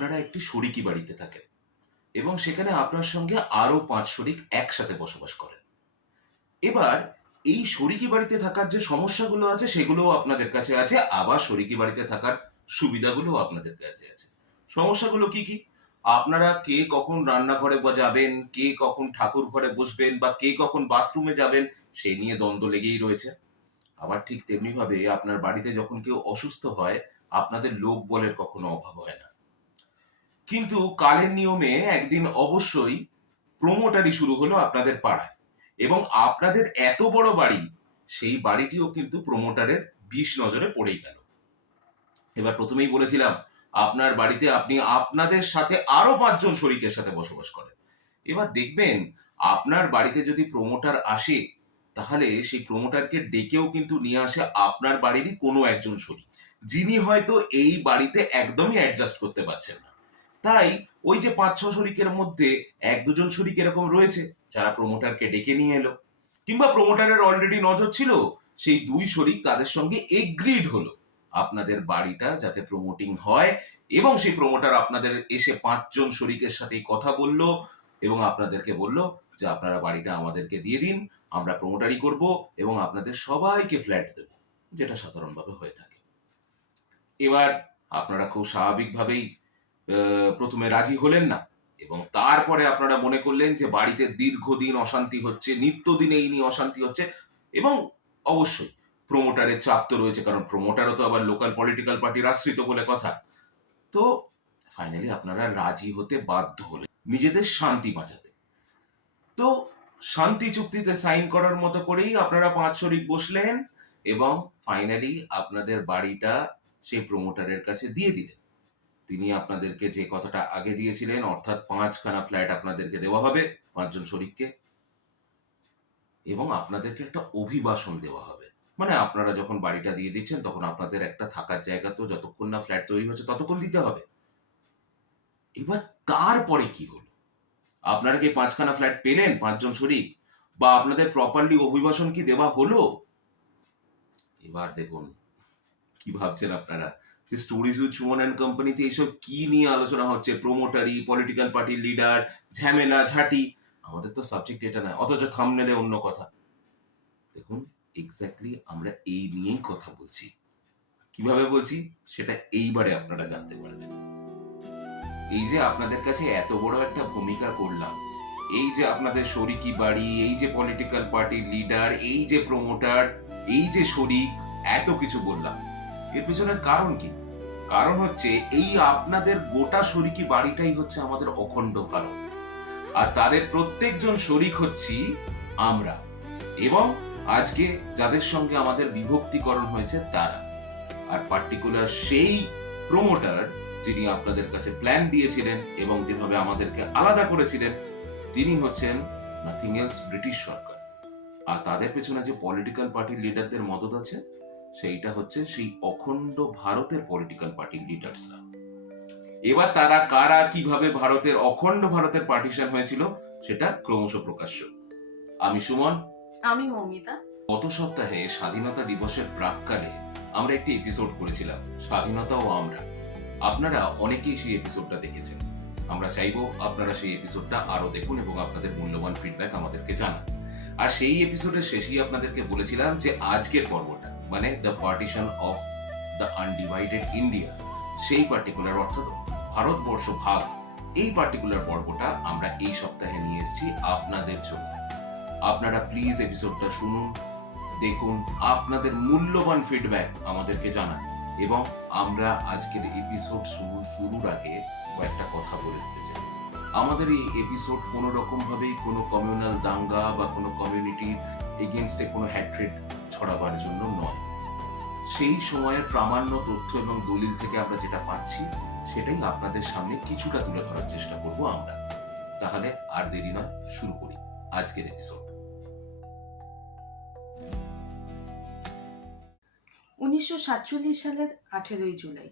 আপনারা একটি শরিকি বাড়িতে থাকেন এবং সেখানে আপনার সঙ্গে আরো 5 শরিক একসাথে বসবাস করেন। এবার এই শরিকি বাড়িতে থাকার যে সমস্যাগুলো আছে সেগুলোও আপনাদের কাছে আছে, আবার শরিকি বাড়িতে থাকার সুবিধাগুলোও আপনাদের কাছে আছে। সমস্যাগুলো কি কি? আপনারা কে কখন রান্নাঘরে যাবেন, কে কখন ঠাকুর ঘরে বসবেন, বা কে কখন বাথরুমে যাবেন, সেই নিয়ে দ্বন্দ্ব লেগেই রয়েছে। আবার ঠিক তেমনি ভাবে আপনার বাড়িতে যখন কেউ অসুস্থ হয়, আপনাদের লোক বলের কখনো অভাব হয় না। কিন্তু কালের নিয়মে একদিন অবশ্যই প্রমোটারি শুরু হলো আপনাদের পাড়ায়, এবং আপনাদের এত বড় বাড়ি, সেই বাড়িটিও কিন্তু প্রমোটারের বিষ নজরে পড়েই গেল। এবার প্রথমেই বলেছিলাম, আপনার বাড়িতে আপনি আপনাদের সাথে আরো 5 জন শরিকের সাথে বসবাস করেন। এবার দেখবেন, আপনার বাড়িতে যদি প্রমোটার আসে, তাহলে সেই প্রমোটারকে ডেকেও কিন্তু নিয়ে আসে আপনার বাড়িরই কোনো একজন শরিক, যিনি হয়তো এই বাড়িতে একদমই অ্যাডজাস্ট করতে পারছেন না। তাই ওই যে 5-6 শরিকের মধ্যে 1-2 জন শরিক এরকম রয়েছে যারা প্রমোটারকে ডেকে নিয়ে এলো, কিংবা প্রমোটারের অলরেডি নজর ছিল, সেই 2 শরিক তাদের সঙ্গে এগ্রিড হলো আপনাদের বাড়িটা যাতে প্রমোটিং হয়, এবং সেই প্রমোটার আপনাদের এসে 5 জন শরিকের সাথেই কথা বলল এবং আপনাদেরকে বলল যে আপনারা বাড়িটা আমাদেরকে দিয়ে দিন, আমরা প্রমোটারি করব এবং আপনাদের সবাইকে ফ্ল্যাট দেব, যেটা সাধারণভাবে হয়ে থাকে। এবার আপনারা খুব স্বাভাবিকভাবেই প্রথমে রাজি হলেন না, এবং তারপরে আপনারা মনে করলেন যে বাড়িতে দীর্ঘদিন অশান্তি হচ্ছে, নিত্যদিন এই নিয়ে অশান্তি হচ্ছে, এবং অবশ্যই প্রমোটারের চাপ তো রয়েছে, কারণ প্রমোটারও তো আবার লোকাল পলিটিক্যাল পার্টির আশ্রিত বলে কথা। তো ফাইনালি আপনারা রাজি হতে বাধ্য হলেন নিজেদের শান্তি বাঁচাতে। তো শান্তি চুক্তিতে সাইন করার মতো করেই আপনারা 5 শরিক বসলেন এবং ফাইনালি আপনাদের বাড়িটা সেই প্রমোটারের কাছে দিয়ে দিলেন। তিনি আপনাদেরকে যে কথাটা আগে দিয়েছিলেন, অর্থাৎ 5খানা ফ্ল্যাট আপনাদেরকে দেওয়া হবে 5 জন শরিককে, এবং আপনাদেরকে একটা অভিবাসন দেওয়া হবে। মানে আপনারা যখন বাড়িটা দিয়ে দিচ্ছেন, তখন আপনাদের একটা থাকার জায়গা তো যতক্ষণ না ফ্ল্যাট তৈরি হচ্ছে ততক্ষণ দিতে হবে। এবার তারপরে কি হলো? আপনারা কি 5খানা ফ্ল্যাট পেলেন 5 জন শরিক, বা আপনাদের প্রপারলি অভিবাসন কি দেওয়া হলো? এবার দেখুন কি ভাবছেন আপনারা, যে স্টোরিজ উইথ সুমন অ্যান্ড কোম্পানিতে এইসব কি নিয়ে আলোচনা হচ্ছে, প্রমোটারি, পলিটিক্যাল পার্টির লিডার, ঝামেলা ঝাঁটি। আমাদের তো সাবজেক্ট এটা নয়, অথচ থাম্বনেলে অন্য কথা। দেখুন, এক্স্যাক্টলি আমরা এই নিয়েই কথা বলছি। কিভাবে বলছি সেটা এইবারে আপনারা জানতে পারবেন। এই যে আপনাদের কাছে এত বড় একটা ভূমিকা করলাম, এই যে আপনাদের শরিকি বাড়ি, এই যে পলিটিক্যাল পার্টির লিডার, এই যে প্রমোটার, এই যে শরিক, এত কিছু বললাম, এর পেছনের কারণ কি? কারণ হচ্ছে এই আপনাদের গোটা শরিকি বাড়িটাই হচ্ছে আমাদের অখণ্ড ভারত, আর তাদের প্রত্যেকজন শরিক হচ্ছি আমরা, এবং আজকে যাদের সঙ্গে আমাদের বিভক্তিকরণ হয়েছে তারা। আর পার্টিকুলার সেই প্রমোটার যিনি আপনাদের কাছে প্ল্যান দিয়েছিলেন এবং যেভাবে আমাদেরকে আলাদা করেছিলেন, তিনি হচ্ছেন নাথিং এলস ব্রিটিশ সরকার। আর তাদের পেছনে যে পলিটিক্যাল পার্টির লিডারদের মদত আছে, সেইটা হচ্ছে সেই অখণ্ড ভারতের পলিটিক্যাল পার্টির লিডার্সরা। এবার তারা কারা, কিভাবে অখণ্ড ভারতের পার্টিশন হয়েছিল, সেটা ক্রমশ প্রকাশ্য। আমি সুমন। আমি মৌমিতা। গত সপ্তাহে স্বাধীনতা দিবসের প্রাক্কালে আমরা একটি এপিসোড করেছিলাম, স্বাধীনতা ও আমরা। আপনারা অনেকেই সেই এপিসোডটা দেখেছেন। আমরা চাইবো আপনারা সেই এপিসোডটা আরো দেখুন এবং আপনাদের মূল্যবান ফিডব্যাক আমাদেরকে জানান। আর সেই এপিসোডের শেষেই আপনাদেরকে বলেছিলাম যে আজকের পর্বটা, মানে the partition of the undivided India, সেই পার্টিকুলার, অর্থাৎ ভারতবর্ষ ভাগ, এই পার্টিকুলার পর্বটা আমরা এই সপ্তাহে নিয়ে এসেছি আপনাদের জন্য। আপনারা প্লিজ এপিসোডটা শুনুন, দেখুন, আপনাদের মূল্যবান ফিডব্যাক আমাদেরকে জানান। এবং আমরা আজকের এপিসোড শুরুর আগে কয়েকটা কথা বলে দিতে চাই। আমাদের এই এপিসোড কোনো রকম ভাবেই কোনো কমিউনাল দাঙ্গা বা কোনো কমিউনিটির এগেইনস্টে কোনো হ্যাট্রেড ছড়াবার জন্য নয়। সেই সময়ের প্রামাণ্য তথ্য এবং দলিল থেকে আমরা যেটা পাচ্ছি, সেটাই আপনাদের সামনে কিছুটা তুলে ধরার চেষ্টা করব আমরা। তাহলে আর দেরি নয়, শুরু করি আজকের এপিসোড। 1947 সালের 18ই জুলাই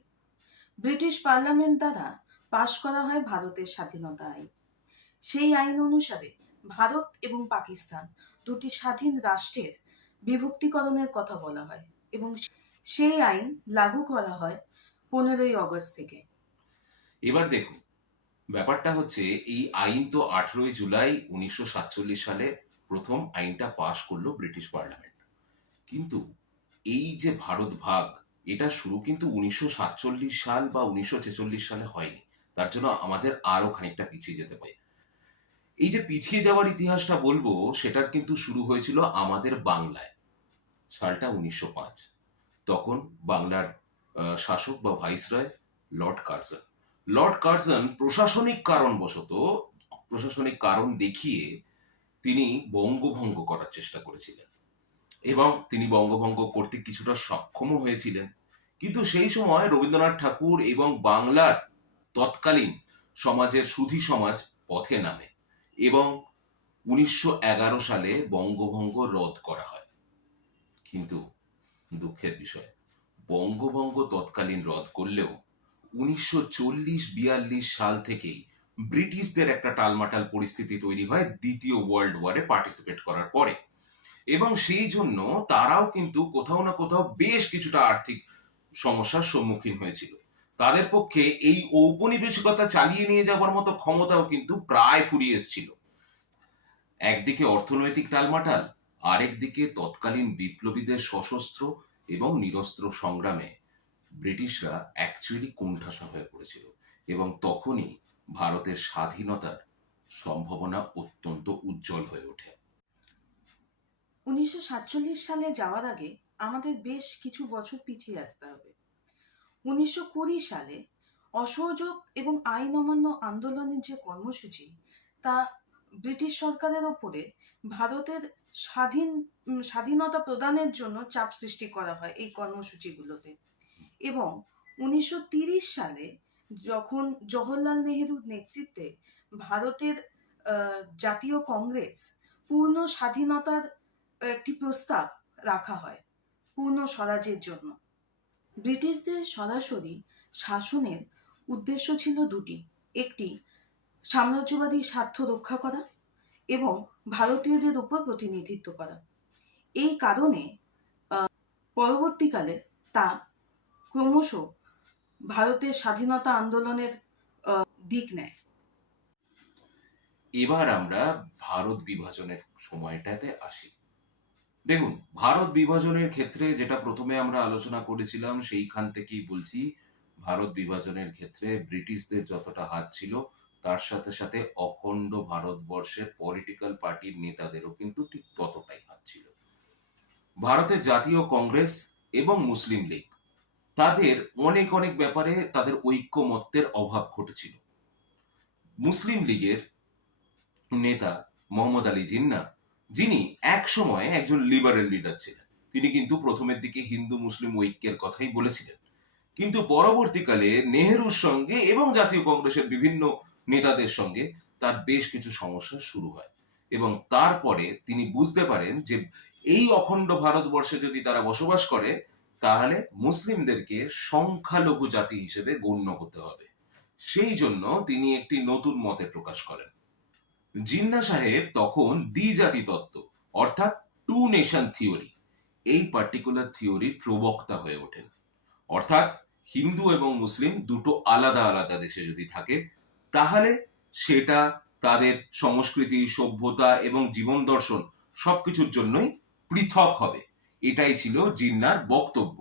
ব্রিটিশ পার্লামেন্ট দ্বারা পাশ করা হয় ভারতের স্বাধীনতা আইন। সেই আইন অনুসারে ভারত এবং পাকিস্তান দুটি স্বাধীন রাষ্ট্রের বিভক্তিকরণের কথা বলা হয় এবং সেই আইন লাগু করা হয় 15ই অগস্ট থেকে। এবার দেখুন, ব্যাপারটা হচ্ছে এই আইন তো 18ই জুলাই 1947 সালে প্রথম আইনটা পাশ করলো ব্রিটিশ পার্লামেন্ট। কিন্তু এই যে ভারত ভাগ, এটা শুরু কিন্তু 1947 সাল বা 1946 সালে হয়নি। তার জন্য আমাদের আরো খানিকটা পিছিয়ে যেতে হয়। এই যে পিছিয়ে যাওয়ার ইতিহাসটা বলবো, সেটার কিন্তু শুরু হয়েছিল আমাদের বাংলায় সালটা 1905। তখন বাংলার শাসক বা viceroy Lord Curzon. Lord Curzon প্রশাসনিক কারণ দেখিয়ে তিনি বঙ্গভঙ্গ করার চেষ্টা করেছিলেন, এবং তিনি বঙ্গভঙ্গ করতে কিছুটা সক্ষমও হয়েছিলেন। কিন্তু সেই সময় রবীন্দ্রনাথ ঠাকুর এবং বাংলার তৎকালীন সমাজের সুধী সমাজ পথে নামে, এবং 1911 সালে বঙ্গভঙ্গ রদ করা হয়। কিন্তু দুঃখের বিষয়, বঙ্গভঙ্গ তৎকালীন রদ করলেও 1940-42 সাল থেকেই ব্রিটিশদের একটা টালমাটাল পরিস্থিতি তৈরি হয় দ্বিতীয় ওয়ার্ল্ড ওয়ারে পার্টিসিপেট করার পরে, এবং সেই জন্য তারাও কিন্তু কোথাও না কোথাও বেশ কিছুটা আর্থিক সমস্যার সম্মুখীন হয়েছিল। তাদের পক্ষে এই ঔপনিবেশিকতা চালিয়ে নিয়ে যাবার মতো ক্ষমতাও কিন্তু প্রায় ফুরিয়ে এসেছিল। একদিকে অর্থনৈতিক টালমাটাল, আরেকদিকে তৎকালীন বিপ্লবীদের সশস্ত্র এবং নিরস্ত্র সংগ্রামে ব্রিটিশরা অ্যাকচুয়ালি কোণঠাসা হয়ে পড়েছিল, এবং তখনই ভারতের স্বাধীনতার সম্ভাবনা অত্যন্ত উজ্জ্বল হয়ে ওঠে। 1947 সালে যাওয়ার আগে আমাদের বেশ কিছু বছর পিছিয়ে আসতে হবে। 1920 সালে অসহযোগ এবং আইন অমান্য আন্দোলনের যে কর্মসূচি, তা ব্রিটিশ সরকারের ওপরে ভারতের স্বাধীনতা প্রদানের জন্য চাপ সৃষ্টি করা হয় এই কর্মসূচিগুলোতে। এবং 1930 সালে যখন জওহরলাল নেহেরুর নেতৃত্বে ভারতের জাতীয় কংগ্রেস পূর্ণ স্বাধীনতার একটি প্রস্তাব রাখা হয় পূর্ণ স্বরাজের জন্য। ব্রিটিশদের সরাসরি শাসনের উদ্দেশ্য ছিল দুটি: একটি সাম্রাজ্যবাদী স্বার্থ রক্ষা করা এবং ভারতীয়দের উপর প্রতিনিধিত্ব করা। এই কারণে পরবর্তীকালে তা ক্রমশ ভারতের স্বাধীনতা আন্দোলনের দিক নেয়। এবার আমরা ভারত বিভাজনের সময়টাতে আসি। দেখুন, ভারত বিভাজনের ক্ষেত্রে যেটা প্রথমে আমরা আলোচনা করেছিলাম, সেইখান থেকেই বলছি, ভারত বিভাজনের ক্ষেত্রে ব্রিটিশদের যতটা হাত ছিল, তার সাথে সাথে অখণ্ড ভারতবর্ষের পলিটিক্যাল পার্টির নেতাদেরও কিন্তু ঠিক ততটাই হাত ছিল। ভারতের জাতীয় কংগ্রেস এবং মুসলিম লীগ, তাদের অনেক অনেক ব্যাপারে তাদের ঐক্যমত্যের অভাব ঘটেছিল। মুসলিম লীগের নেতা মোহাম্মদ আলী জিন্নাহ, যিনি এক সময় একজন লিবারেল লিডার ছিলেন, তিনি কিন্তু প্রথমের দিকে হিন্দু মুসলিম ঐক্যের কথাই বলেছিলেন। কিন্তু পরবর্তীকালে নেহেরুর সঙ্গে এবং জাতীয় কংগ্রেসের বিভিন্ন নেতাদের সঙ্গে তার বেশ কিছু সমস্যা শুরু হয়, এবং তারপরে তিনি বুঝতে পারেন যে এই অখণ্ড ভারতবর্ষে যদি তারা বসবাস করে, তাহলে মুসলিমদেরকে সংখ্যালঘু জাতি হিসেবে গণ্য হতে হবে। সেই জন্য তিনি একটি নতুন মতে প্রকাশ করেন। জিন্নাহ সাহেব তখন দ্বিজাতি তত্ত্ব, অর্থাৎ টু নেশন থিওরি, এই পার্টিকুলার থিওরির প্রবক্তা হয়ে ওঠেন। অর্থাৎ হিন্দু এবং মুসলিম দুটো আলাদা আলাদা দেশে যদি থাকে, তাহলে সেটা তাদের সংস্কৃতি, সভ্যতা এবং জীবন দর্শন সবকিছুর জন্যই পৃথক হবে। এটাই ছিল জিন্নাহর বক্তব্য।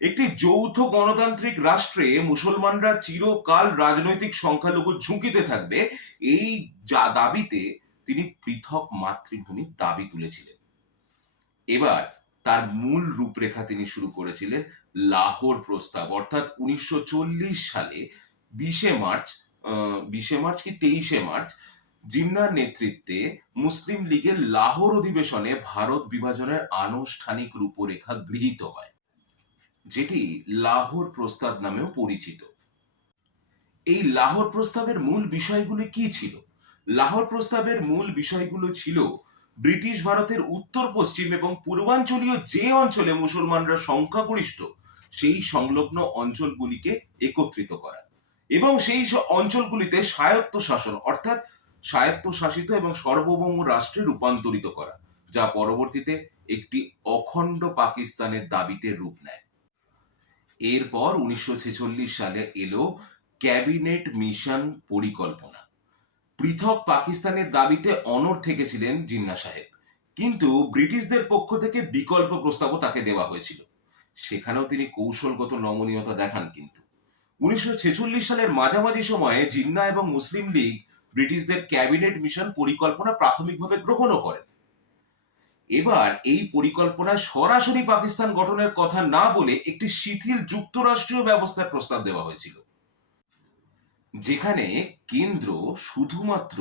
একটি যৌথ গণতান্ত্রিক রাষ্ট্রে মুসলমানরা চিরকাল রাজনৈতিক সংখ্যালঘুর ঝুঁকিতে থাকবে, এই দাবিতে তিনি পৃথক মাতৃভূমির দাবি তুলেছিলেন। এবার তার মূল রূপরেখা তিনি শুরু করেছিলেন লাহোর প্রস্তাব, অর্থাৎ 1940 সালে 20শে মার্চ কি 23শে মার্চ জিন্নাহর নেতৃত্বে মুসলিম লীগের লাহোর অধিবেশনে ভারত বিভাজনের আনুষ্ঠানিক রূপরেখা গৃহীত হয়, যেটি লাহোর প্রস্তাব নামেও পরিচিত। এই লাহোর প্রস্তাবের মূল বিষয়গুলো কি ছিল? লাহোর প্রস্তাবের মূল বিষয়গুলো ছিল ব্রিটিশ ভারতের উত্তর পশ্চিম এবং পূর্বাঞ্চলীয় যে অঞ্চলে মুসলমানরা সংখ্যাগরিষ্ঠ, সেই সংলগ্ন অঞ্চলগুলিকে একত্রিত করা, এবং সেই অঞ্চলগুলিতে স্বায়ত্ত শাসন, অর্থাৎ স্বায়ত্তশাসিত এবং সার্বভৌম রাষ্ট্রে রূপান্তরিত করা, যা পরবর্তীতে একটি অখণ্ড পাকিস্তানের দাবিতে রূপ নেয়। এরপর 1946 সালে এলো ক্যাবিনেট মিশন পরিকল্পনা। পৃথক পাকিস্তানের দাবিতে অনড় থেকেছিলেন জিন্নাহ সাহেব, কিন্তু ব্রিটিশদের পক্ষ থেকে বিকল্প প্রস্তাবও তাকে দেওয়া হয়েছিল। সেখানেও তিনি কৌশলগত নমনীয়তা দেখান। কিন্তু 1946 সালের মাঝামাঝি সময়ে জিন্নাহ এবং মুসলিম লীগ ব্রিটিশদের ক্যাবিনেট মিশন পরিকল্পনা প্রাথমিকভাবে গ্রহণও করেন। এবার এই পরিকল্পনায় সরাসরি পাকিস্তান গঠনের কথা না বলে একটি শিথিল যুক্তরাষ্ট্রীয় ব্যবস্থার প্রস্তাব দেওয়া হয়েছিল, যেখানে কেন্দ্র শুধুমাত্র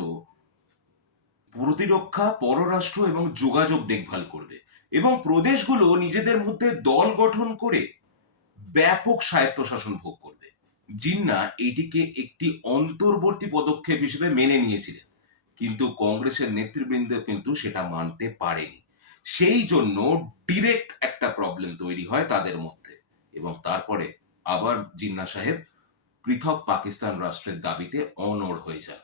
প্রতিরক্ষা, পররাষ্ট্র এবং যোগাযোগ দেখভাল করবে এবং প্রদেশগুলো নিজেদের মধ্যে দল গঠন করে ব্যাপক স্বায়ত্তশাসন ভোগ করবে। জিন্নাহ এটিকে একটি অন্তর্বর্তী পদক্ষেপ হিসেবে মেনে নিয়েছিলেন, কিন্তু কংগ্রেসের নেতৃবৃন্দ কিন্তু সেটা মানতে পারেনি। সেই জন্য ডিরেক্ট একটা প্রবলেম তৈরি হয় তাদের মধ্যে, এবং তারপরে আবার জিন্নাহ সাহেব পৃথক পাকিস্তান রাষ্ট্রের দাবিতে অনড় হয়ে যান।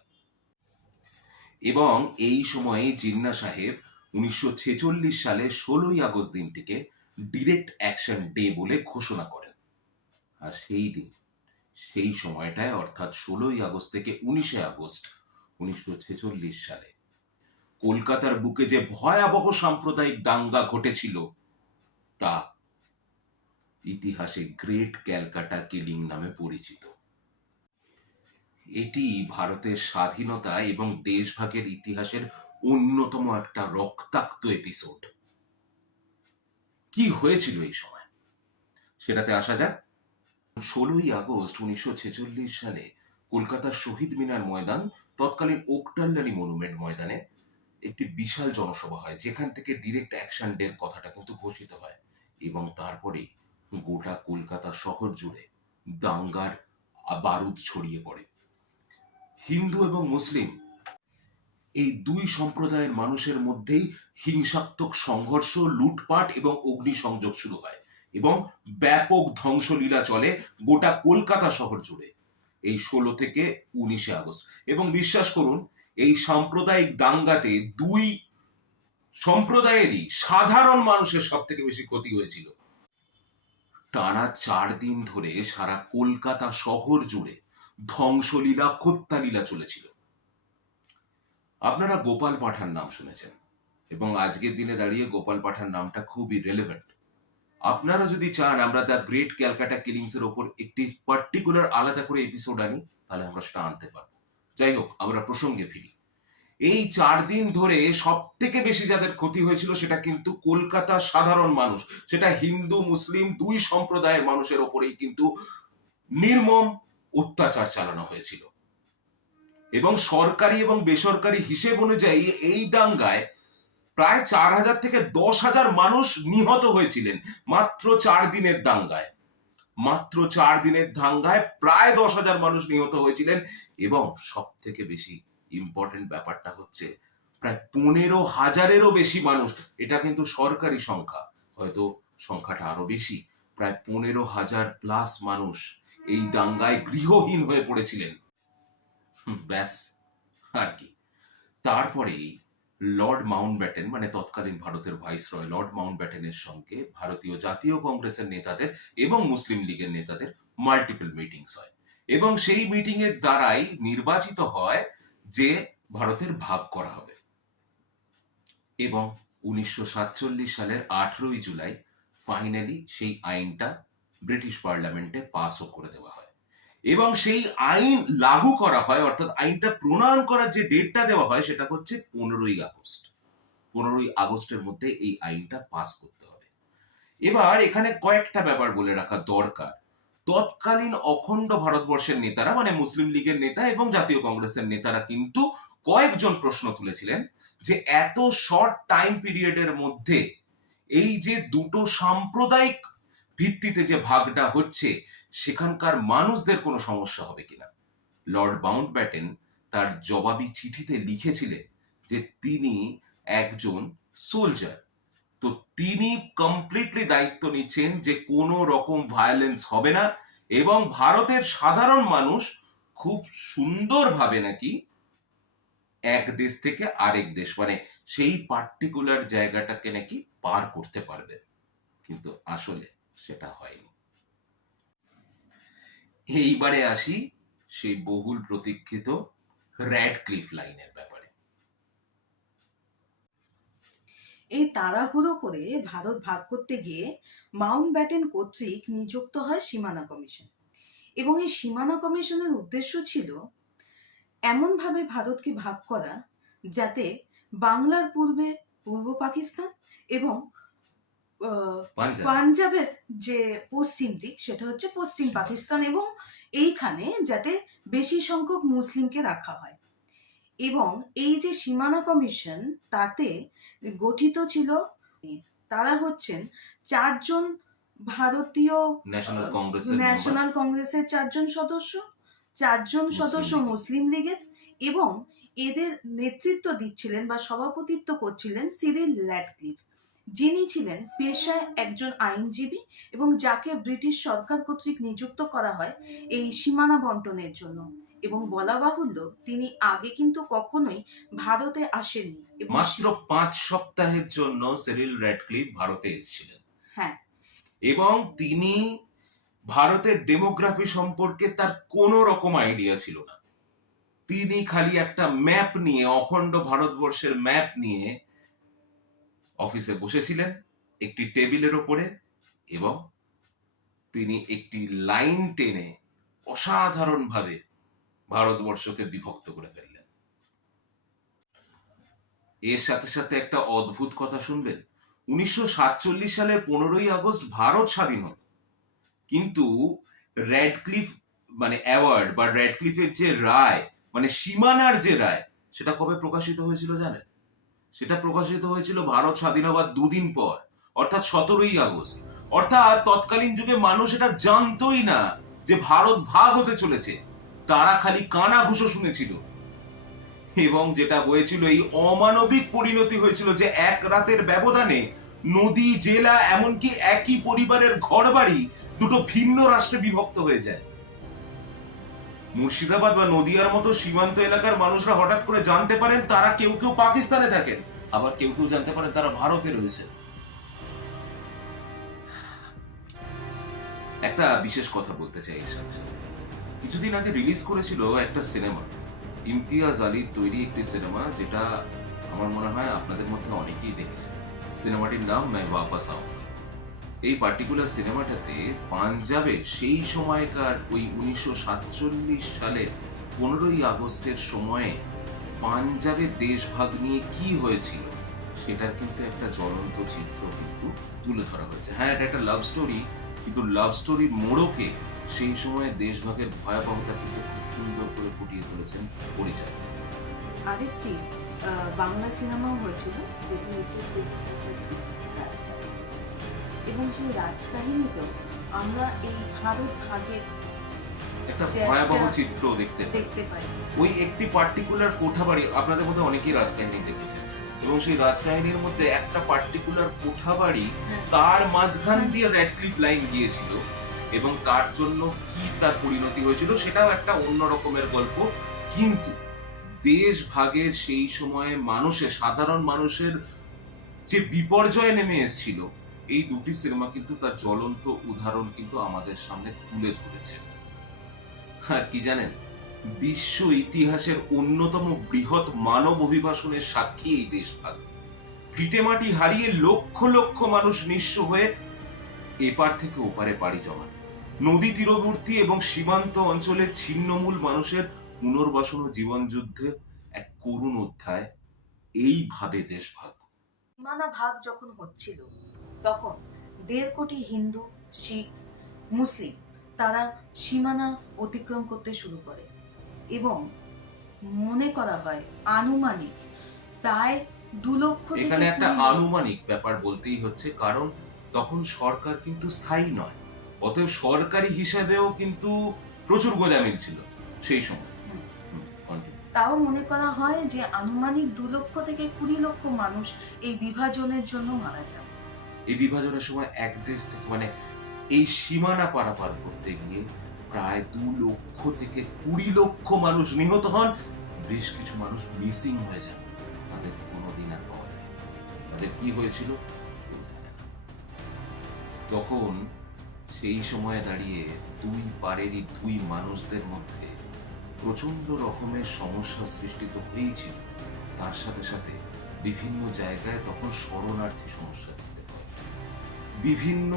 এবং এই সময়ে জিন্নাহ সাহেব 1946 সালে 16ই আগস্ট দিনটিকে ডিরেক্ট অ্যাকশন ডে বলে ঘোষণা করেন। আর সেই সময়টায়, অর্থাৎ 16ই আগস্ট থেকে 19শে আগস্ট 1946 সালে কলকাতার বুকে যে ভয়াবহ সাম্প্রদায়িক দাঙ্গা ঘটেছিল তা ইতিহাসে গ্রেট ক্যালকাটা কিলিং নামে পরিচিত। এটি ভারতের স্বাধীনতা এবং দেশভাগের ইতিহাসের অন্যতম একটা রক্তাক্ত এপিসোড। কি হয়েছিল এই সময় সেটাতে আসা যাক। 16ই আগস্ট 1946 সালে কলকাতার শহীদ মিনার ময়দান, তৎকালীন ওকটাল্লানি মনুমেন্ট ময়দানে একটি বিশাল জনসভা হয়, যেখান থেকে ডিরেক্ট অ্যাকশন ডের কথাটা কিন্তু ঘোষিত হয়। এবং তারপরে গোটা কলকাতা শহর জুড়ে দাঙ্গার বারুদ ছড়িয়ে পড়ে। হিন্দু এবং মুসলিম এই দুই সম্প্রদায়ের মানুষের মধ্যেই হিংসাত্মক সংঘর্ষ, লুটপাট এবং অগ্নিসংযোগ শুরু হয়, এবং ব্যাপক ধ্বংসলীলা চলে গোটা কলকাতা শহর জুড়ে এই 16 থেকে 19শে আগস্ট। এবং বিশ্বাস করুন, এই সাম্প্রদায়িক দাঙ্গাতে দুই সম্প্রদায়েরই সাধারণ মানুষের সব থেকে বেশি ক্ষতি হয়েছিল। টানা 4 দিন ধরে সারা কলকাতা শহর জুড়ে ধ্বংসলীলা, হত্যালীলা চলেছিল। আপনারা গোপাল পাঠান নাম শুনেছেন, এবং আজকের দিনে দাঁড়িয়ে গোপাল পাঠান নামটা খুবই রেলেভেন্ট। আপনারা যদি চান আমরা দ্য গ্রেট ক্যালকাটা কিলিংস এর ওপর একটি পার্টিকুলার আলাদা করে এপিসোড আনি, তাহলে আমরা সেটা আনতে পারবো। যাই হোক, আমরা প্রসঙ্গে ফিরি। এই 4 দিন ধরে সব থেকে বেশি যাদের ক্ষতি হয়েছিল সেটা কিন্তু কলকাতার সাধারণ মানুষ, সেটা হিন্দু মুসলিম দুই সম্প্রদায়ের মানুষের ওপরেই কিন্তু নির্মম অত্যাচার চালানো হয়েছিল। এবং সরকারি এবং বেসরকারি হিসেব অনুযায়ী এই দাঙ্গায় প্রায় 4,000 থেকে 10,000 মানুষ নিহত হয়েছিলেন মাত্র 4 দিনের দাঙ্গায়। মাত্র 4 দিনের দাঙ্গায় প্রায় 10,000 মানুষ নিহত হয়েছিলেন। এবং সব থেকে বেশি ইম্পর্টেন্ট ব্যাপারটা হচ্ছে প্রায় 15,000-এরও বেশি মানুষ, এটা কিন্তু সরকারি সংখ্যা, হয়তো সংখ্যাটা আরো বেশি, প্রায় 15,000 প্লাস মানুষ এই দাঙ্গায় গৃহহীন হয়ে পড়েছিলেন। ব্যাস, আর কি। তারপরেই লর্ড মাউন্টব্যাটেন, মানে তৎকালীন ভারতের ভাইসরয় লর্ড মাউন্টব্যাটেনের সঙ্গে ভারতীয় জাতীয় কংগ্রেসের নেতাদের এবং মুসলিম লীগের নেতাদের মাল্টিপল মিটিংস হয়, এবং সেই মিটিং এর দ্বারাই নির্বাচিত হয় যে ভারতের ভাগ করা হবে। এবং 1947 সালের 18ই জুলাই ফাইনালি সেই আইনটা ব্রিটিশ পার্লামেন্টে পাসও করে দেওয়া হয়, এবং সেই আইন লাগু করা হয়, অর্থাৎ আইনটা প্রণয়ন করার যে ডেটটা দেওয়া হয় সেটা হচ্ছে 15ই আগস্ট। 15ই আগস্টের মধ্যে এই আইনটা পাস করতে হবে। এবার এখানে কয়েকটা ব্যাপার বলে রাখা দরকার। তৎকালীন অখণ্ড ভারতবর্ষের নেতারা, মানে মুসলিম লীগের নেতা এবং জাতীয় কংগ্রেসের নেতারা কিন্তু কয়েকজন প্রশ্ন তুলেছিলেন যে এত শর্ট টাইম পিরিয়ডের মধ্যে এই যে দুটো সাম্প্রদায়িক ভিত্তিতে যে ভাগটা হচ্ছে, সেখানকার মানুষদের কোনো সমস্যা হবে কিনা। লর্ড মাউন্টব্যাটেন তার জবাবি চিঠিতে লিখেছিলেন যে তিনি একজন সোলজার, তো তিনি কমপ্লিটলি দায়িত্ব নিচ্ছেন যে কোনো রকম ভায়োলেন্স হবে না, এবং ভারতের সাধারণ মানুষ খুব সুন্দরভাবে নাকি এক দেশ থেকে আরেক দেশ, মানে সেই পার্টিকুলার জায়গাটাকে নাকি পার করতে পারবে। কিন্তু আসলে সেটা হয়নি। এইবারে আসি সেই বহুল প্রতীক্ষিত র্যাডক্লিফ লাইনের ব্যাপারে। এই তাড়াহুড়ো করে ভারত ভাগ করতে গিয়ে মাউন্ট ব্যাটেন কর্তৃক নিযুক্ত হয় সীমানা কমিশন, এবং এই সীমানা কমিশনের উদ্দেশ্য ছিল এমনভাবে ভারতকে ভাগ করা যাতে বাংলার পূর্বে পূর্ব পাকিস্তান এবং পাঞ্জাব পাঞ্জাবের যে পশ্চিম দিক সেটা হচ্ছে পশ্চিম পাকিস্তান, এবং এইখানে যাতে বেশি সংখ্যক মুসলিমকে রাখা হয়। এবং এই যে সীমানা কমিশন তাতে গঠিত ছিল, তারা হচ্ছেন 4জন ভারতীয় ন্যাশনাল কংগ্রেসের 4জন সদস্য, 4জন সদস্য মুসলিম লীগের, এবং এদের নেতৃত্ব দিচ্ছিলেন বা সভাপতিত্ব করছিলেন সিরিল র্যাডক্লিফ, যিনি ছিলেন পেশায় একজন আইনজীবী এবং যাকে ব্রিটিশ সরকার কর্তৃক নিযুক্ত করা হয় এই সীমানা বন্টনের জন্য। এবং বলা বাহুল্য তিনি আগে কিন্তু কখনোই ভারতে আসেননি, এবং মাত্র 5 সপ্তাহের জন্য সিরিল র্যাডক্লিফ ভারতে এসেছিলেন। হ্যাঁ, এবং তিনি ভারতের ডেমোগ্রাফি সম্পর্কে তার কোনো রকম আইডিয়া ছিল না। তিনি খালি একটা ম্যাপ নিয়ে, অখণ্ড ভারতবর্ষের ম্যাপ নিয়ে অফিসে বসেছিলেন একটি টেবিলের ওপরে, এবং তিনি একটি লাইন টেনে অসাধারণভাবে ভারতবর্ষকে বিভক্ত করে ফেললেন। এর সাথে সাথে একটা অদ্ভুত কথা শুনবেন। 1947 সালের 15ই আগস্ট ভারত স্বাধীন হল, কিন্তু র্যাডক্লিফ অ্যাওয়ার্ড বা র্যাডক্লিফের যে রায়, সীমানার যে রায়, সেটা কবে প্রকাশিত হয়েছিল জানেন? সেটা প্রকাশিত হয়েছিল ভারত স্বাধীন হওয়ার 2 দিন পর, অর্থাৎ 17ই আগস্ট। অর্থাৎ তৎকালীন যুগে মানুষ এটা জানতোই না যে ভারত ভাগ হতে চলেছে, তারা খালি কানা ঘুষো শুনেছিল। এবং যেটা হয়েছিল, এই অমানবিক পরিণতি হয়েছিল যে এক রাতের ব্যবধানে নদী, জেলা, এমনকি একই পরিবারের ঘরবাড়ি দুটো ভিন্ন রাষ্ট্রে বিভক্ত হয়ে যায়। মুর্শিদাবাদ বা নদিয়ার মতো সীমান্ত এলাকার মানুষরা হঠাৎ করে জানতে পারেন তারা কেউ কেউ পাকিস্তানে থাকেন, আবার কেউ কেউ জানতে পারেন তারা ভারতে রয়েছে। একটা বিশেষ কথা বলতে চাই এর সাথে। কিছুদিন আগে রিলিজ করেছিল একটা সিনেমা, ইমতিয়াজ আলীর তৈরি একটি সিনেমা, যেটা আমার মনে হয় আপনাদের মধ্যে অনেকেই দেখেছে। সিনেমাটির নাম मैं वापस आऊंगा। এই পার্টিকুলার সিনেমাটাতে পাঞ্জাবে সেই সময়কার ওই 1947 সালে 15ই আগস্টের সময়ে পাঞ্জাবে দেশভাগ নিয়ে কি হয়েছিল সেটার কিন্তু একটা জ্বলন্ত চিত্র কিন্তু তুলে ধরা হয়েছে। হ্যাঁ, এটা একটা লাভ স্টোরি, কিন্তু লাভ স্টোরির মোড়কে সেই সময় দেশভাগের ভয়াবহতা কিন্তু খুব সুন্দর করে ফুটিয়ে তুলেছেন পরিচালক। আরেকটি বাংলা সিনেমাও হয়েছিল যেটি হচ্ছে রাজকাহিনী, এবং সেই রাজকাহিনীতেও আমরা এই ভারত ভাগের একটা ভয়াবহ চিত্র দেখতে পাই। ওই একটি পার্টিকুলার কোঠাবাড়ি, আপনাদের মধ্যে অনেকেই রাজকাহিনী দেখেছেন, এবং সেই রাজকাহিনীর মধ্যে একটা পার্টিকুলার কোঠাবাড়ি, তার মাঝখান দিয়ে র্যাডক্লিফ লাইন গিয়েছিল, এবং তার জন্য কি তার পরিণতি হয়েছিল সেটাও একটা অন্য রকমের গল্প। কিন্তু দেশ ভাগের সেই সময়ে সাধারণ মানুষের যে বিপর্যয় নেমে এসেছিল, এই দুটি সিনেমা কিন্তু তার জ্বলন্ত উদাহরণ কিন্তু আমাদের সামনে তুলে ধরেছে। আর কি জানেন, বিশ্ব ইতিহাসের অন্যতম বৃহৎ মানব অভিবাসনের সাক্ষী এই দেশভাগ। ভিটেমাটি হারিয়ে লক্ষ লক্ষ মানুষ নিঃস্ব হয়ে এপার থেকে ওপারে পাড়ি জমান, নদী তীরবর্তী এবং সীমান্ত অঞ্চলে ছিন্নমূল মানুষের পুনর্বাসন ও জীবন যুদ্ধে এক করুণ অধ্যায়। এইভাবে দেশভাগ। সীমানা ভাগ যখন হচ্ছিল তখন 1.5 কোটি হিন্দু, শিখ, মুসলিম তারা সীমানা অতিক্রম করতে শুরু করে, এবং মনে করা হয় আনুমানিক প্রায় 2 লক্ষ। এখানে একটা আনুমানিক ব্যাপার বলতেই হচ্ছে, কারণ তখন সরকার কিন্তু স্থায়ী নয়, অতএব সরকারি হিসাবেও কিন্তু প্রচুর গোঁজামিল ছিল সেই সময়। তাও মনে করা হয় যে আনুমানিক 2 লক্ষ থেকে 20 লক্ষ মানুষ এই বিভাজনের জন্য মারা যান। এই বিভাজনের সময় এক দেশ থেকে এই সীমানা পারাপার করতে গিয়ে প্রায় 2 লক্ষ থেকে 20 লক্ষ মানুষ নিহত হন, বেশ কিছু মানুষ মিসিং হয়ে যান, তাদের কোনোদিন আর পাওয়া যায়। তাদের কি হয়েছিল কেউ জানে না। তখন সেই সময়ে দাঁড়িয়ে দুই পারেরই দুই মানুষদের মধ্যে প্রচন্ড রকমের সমস্যা সৃষ্টি তো হয়েছিল, তার সাথে সাথে বিভিন্ন জায়গায় তখন শরণার্থী সমস্যা দেখতে পাওয়া যায়। বিভিন্ন,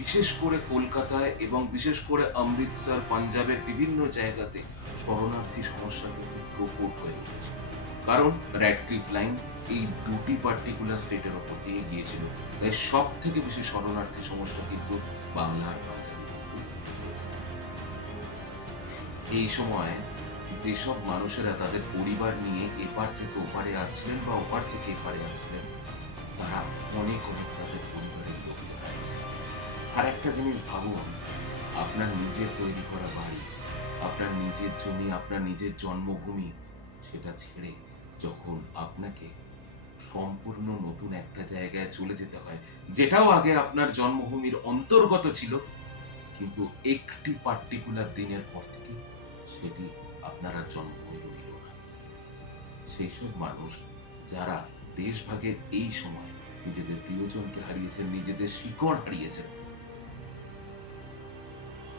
বিশেষ করে কলকাতায় এবং বিশেষ করে অমৃতসর, পাঞ্জাবের বিভিন্ন জায়গাতে শরণার্থী সমস্যা কিন্তু প্রকট হয়ে উঠেছে। কারণ র্যাডক্লিফ লাইন এই দুটি পার্টিকুলার স্টেটের ওপর দিয়ে গিয়েছিল, তাই সব থেকে বেশি শরণার্থী সমস্যা কিন্তু বাংলা আর পাঞ্জাবে হয়েছে। এই সময় যেসব মানুষেরা তাদের পরিবার নিয়ে এপার থেকে ওপারে আসছিলেন বা ওপার থেকে এপারে আসছিলেন, তারা অনেক তাদের পরিবারের লোক হারিয়েছে। আর একটা জিনিস ভাবুন, আপনার নিজের তৈরি করা বাড়ি, আপনার নিজের জমি, আপনার নিজের জন্মভূমি, সেটা ছেড়ে যখন আপনাকে সম্পূর্ণ নতুন একটা জায়গায় চলে যেতে হয়, যেটাও আগে আপনার জন্মভূমির অন্তর্গত ছিল, কিন্তু একটি পার্টিকুলার দিনের পর থেকে সেটি আপনার আর জন্মভূমি রইল না। সেই সব মানুষ যারা দেশভাগের এই সময় নিজেদের প্রিয়জনকে হারিয়েছেন, নিজেদের শিকড় হারিয়েছেন,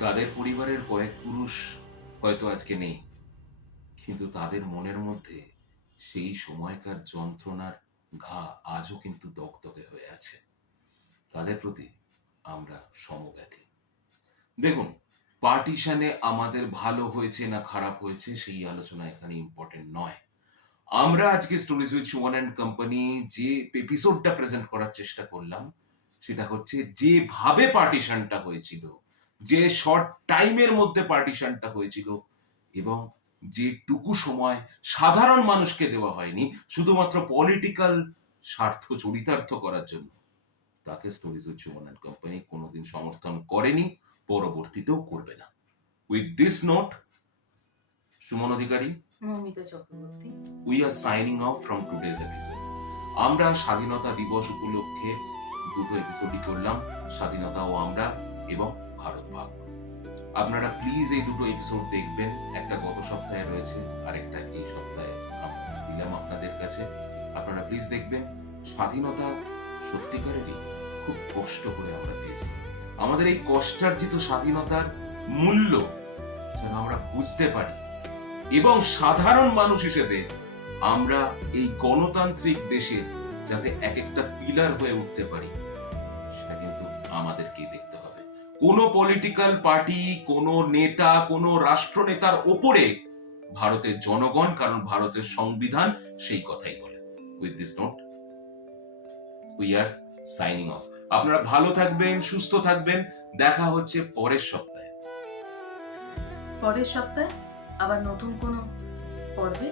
তাদের পরিবারের কয়েক পুরুষ হয়তো আজকে নেই, কিন্তু তাদের মনের মধ্যে সেই সময়কার যন্ত্রণার ঘা আজও কিন্তু দগদগে হয়ে আছে। তাদের প্রতি আমরা সমব্যথী। দেখুন, পার্টিশনে আমাদের ভালো হয়েছে না খারাপ হয়েছে সেই আলোচনা এখানে ইম্পর্টেন্ট নয়। আমরা আজকে stories with Suman and company যে এপিসোডটা প্রেজেন্ট করার চেষ্টা করলাম, সেটা হচ্ছে যেভাবে পার্টিশনটা হয়েছিল, যে শর্ট টাইমের মধ্যে পার্টিশনটা হয়েছিল, এবং যেটুকু সময় সাধারণ মানুষকে দেওয়া হয়নি শুধুমাত্র পলিটিক্যাল স্বার্থ চরিতার্থ করার জন্য, তাকে stories with Suman and company কোনোদিন সমর্থন করেনি, পরবর্তীতেও করবে না। With this note, Suman Adhikari, Moumita Chakraborty, we are signing off from today's episode. আমরা স্বাধীনতা দিবস উপলক্ষে দুটো এপিসোডই করলাম, স্বাধীনতা ও আমরা এবং ভারত ভাগ। আপনারা প্লিজ এই দুটো এপিসোড দেখবেন, একটা গত সপ্তাহে রয়েছে আর একটা এই সপ্তাহে আমরা দিলাম আপনাদের কাছে। আপনারা প্লিজ দেখবেন। স্বাধীনতা সত্যিকারেরই খুব কষ্ট করে আমরা পেয়েছি। আমাদের এই কষ্টার্জিত স্বাধীনতার মূল্য যেন আমরা বুঝতে পারি, এবং সাধারণ মানুষ হিসেবে আমরা এই গণতান্ত্রিক দেশে যাতে এক একটা পিলার হয়ে উঠতে পারি, সেটা কিন্তু আমাদেরকেই দেখতে হবে। কোনো পলিটিক্যাল পার্টি, কোনো নেতা, কোনো রাষ্ট্রনেতার ওপরে ভারতের জনগণ, কারণ ভারতের সংবিধান সেই কথাই বলে। With this note, we are signing off. আপনারা ভালো থাকবেন, সুস্থ থাকবেন। দেখা হচ্ছে পরের সপ্তাহে। পরের সপ্তাহে আবার নতুন কোনো পর্বে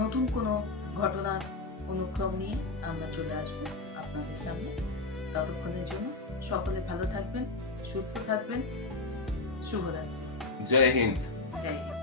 নতুন কোনো ঘটনার অনুক্রম নিয়ে আমরা চলে আসবো আপনাদের সামনে। ততক্ষণের জন্য সকলে ভালো থাকবেন, সুস্থ থাকবেন। শুভরাত্রি। জয় হিন্দ। জয় হিন্দ।